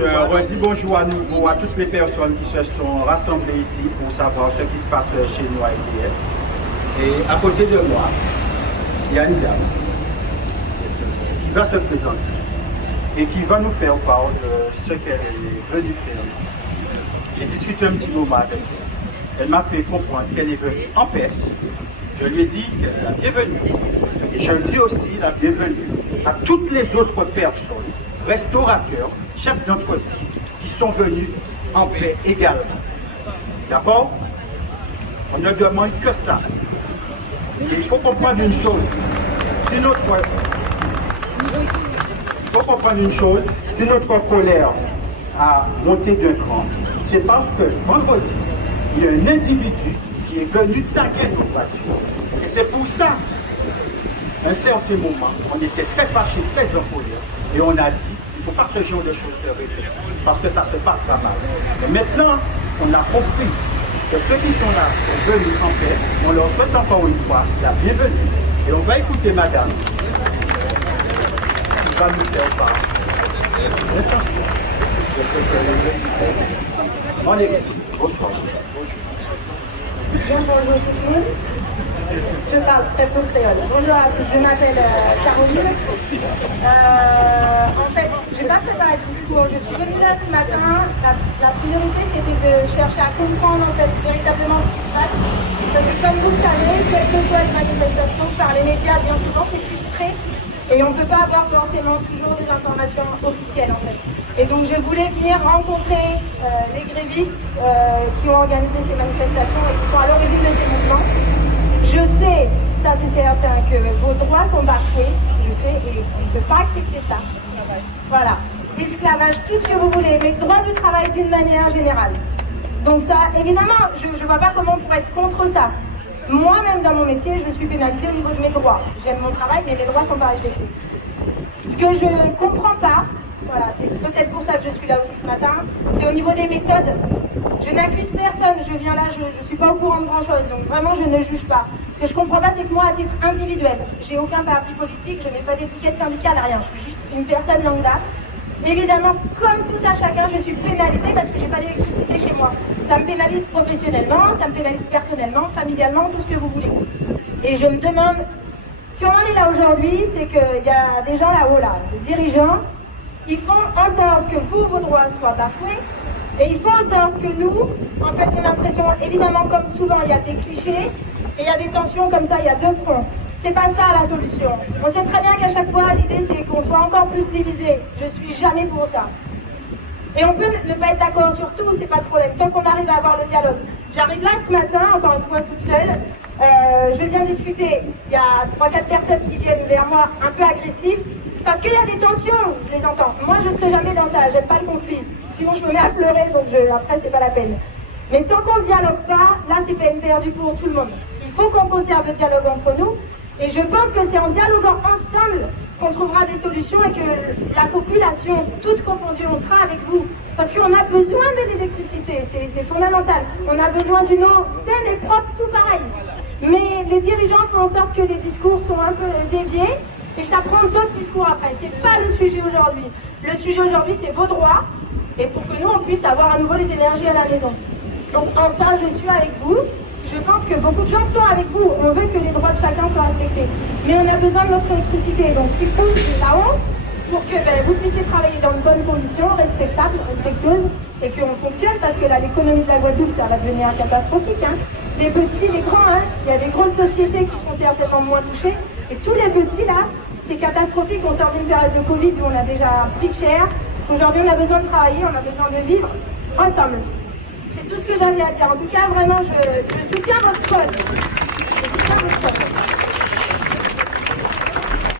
Je redis bonjour à nouveau à toutes les personnes qui se sont rassemblées ici pour savoir ce qui se passe chez nous à IPF. Et à côté de moi, il y a une dame qui va se présenter et qui va nous faire part de ce qu'elle est venue faire ici. J'ai discuté un petit moment avec elle. Elle m'a fait comprendre qu'elle est venue en paix. Je lui ai dit qu'elle est la bienvenue. Et je dis aussi la bienvenue à toutes les autres personnes, restaurateurs, chefs d'entreprise, qui sont venus en paix également. D'abord, on ne demande que ça. Et il faut comprendre une chose. Si notre colère a monté d'un cran, c'est parce que vendredi, il y a un individu qui est venu taguer nos voitures. Et c'est pour ça, à un certain moment, on était très fâchés, très en colère, et on a dit, il ne faut pas que ce genre de choses se répètent, parce que ça se passe pas mal. Mais maintenant, on a compris que ceux qui sont là sont venus en paix. On leur souhaite encore une fois la bienvenue. Et on va écouter madame, qui va nous faire part de ses intentions, de ce qu'elle est venue faire ici. On écoute. Bonsoir. Bonjour tout le monde. Je parle très peu créole. Bonjour à tous, je m'appelle Caroline. En fait, je n'ai pas préparé de discours. Je suis venue là ce matin. La priorité, c'était de chercher à comprendre en fait, véritablement ce qui se passe. Parce que comme vous le savez, quelle que soit les manifestations, par les médias, bien souvent, c'est filtré. Et on ne peut pas avoir forcément toujours des informations officielles en fait. Et donc je voulais venir rencontrer les grévistes qui ont organisé ces manifestations et qui sont à l'origine de ces mouvements. Je sais, ça c'est certain, que vos droits sont bafoués, je sais, et on ne peut pas accepter ça. Voilà. L'esclavage, tout ce que vous voulez, mais le droit du travail d'une manière générale. Donc ça, évidemment, je ne vois pas comment on pourrait être contre ça. Moi-même, dans mon métier, je suis pénalisée au niveau de mes droits. J'aime mon travail, mais mes droits ne sont pas respectés. Ce que je ne comprends pas, voilà, c'est peut-être pour ça que je suis là aussi ce matin, c'est au niveau des méthodes. Je n'accuse personne, je viens là, je ne suis pas au courant de grand-chose, donc vraiment je ne juge pas. Ce que je ne comprends pas, c'est que moi, à titre individuel, j'ai aucun parti politique, je n'ai pas d'étiquette syndicale, rien, je suis juste une personne lambda. Évidemment, comme tout à chacun, je suis pénalisée parce que je n'ai pas d'électricité chez moi. Ça me pénalise professionnellement, ça me pénalise personnellement, familialement, tout ce que vous voulez. Et je me demande, si on en est là aujourd'hui, c'est qu'il y a des gens là-haut, là, des dirigeants, ils font en sorte que vous, vos droits soient bafoués, et ils font en sorte que nous, en fait, on a l'impression, évidemment, comme souvent, il y a des clichés, et il y a des tensions comme ça, il y a deux fronts. C'est pas ça la solution. On sait très bien qu'à chaque fois, l'idée c'est qu'on soit encore plus divisé. Je suis jamais pour ça. Et on peut ne pas être d'accord sur tout, c'est pas de problème, tant qu'on arrive à avoir le dialogue. J'arrive là ce matin, encore une fois toute seule, je viens discuter. Il y a 3-4 personnes qui viennent vers moi un peu agressives, parce qu'il y a des tensions, je les entends. Moi je ne serai jamais dans ça, j'aime pas le conflit. Sinon je me mets à pleurer, donc après c'est pas la peine. Mais tant qu'on ne dialogue pas, là c'est peine perdue pour tout le monde. Il faut qu'on conserve le dialogue entre nous. Et je pense que c'est en dialoguant ensemble qu'on trouvera des solutions et que la population, toute confondue, on sera avec vous. Parce qu'on a besoin de l'électricité, c'est fondamental. On a besoin d'une eau saine et propre, tout pareil. Mais les dirigeants font en sorte que les discours sont un peu déviés et ça prend d'autres discours après. C'est pas le sujet aujourd'hui. Le sujet aujourd'hui, c'est vos droits et pour que nous, on puisse avoir à nouveau les énergies à la maison. Donc en ça, je suis avec vous. Je pense que beaucoup de gens sont avec vous. On veut que les droits de chacun soient respectés. Mais on a besoin de notre électricité. Donc, il faut là-haut pour que vous puissiez travailler dans de bonnes conditions, respectables, respectueuses, et qu'on fonctionne. Parce que là, l'économie de la Guadeloupe, ça va devenir catastrophique. Hein. Les petits, les grands, hein. Il y a des grosses sociétés qui sont certainement moins touchées. Et tous les petits, là, c'est catastrophique. On sort d'une période de Covid où on a déjà pris cher. Aujourd'hui, on a besoin de travailler, on a besoin de vivre ensemble. C'est tout ce que j'avais à dire. En tout cas, vraiment, je soutiens votre cause. Je soutiens votre cause.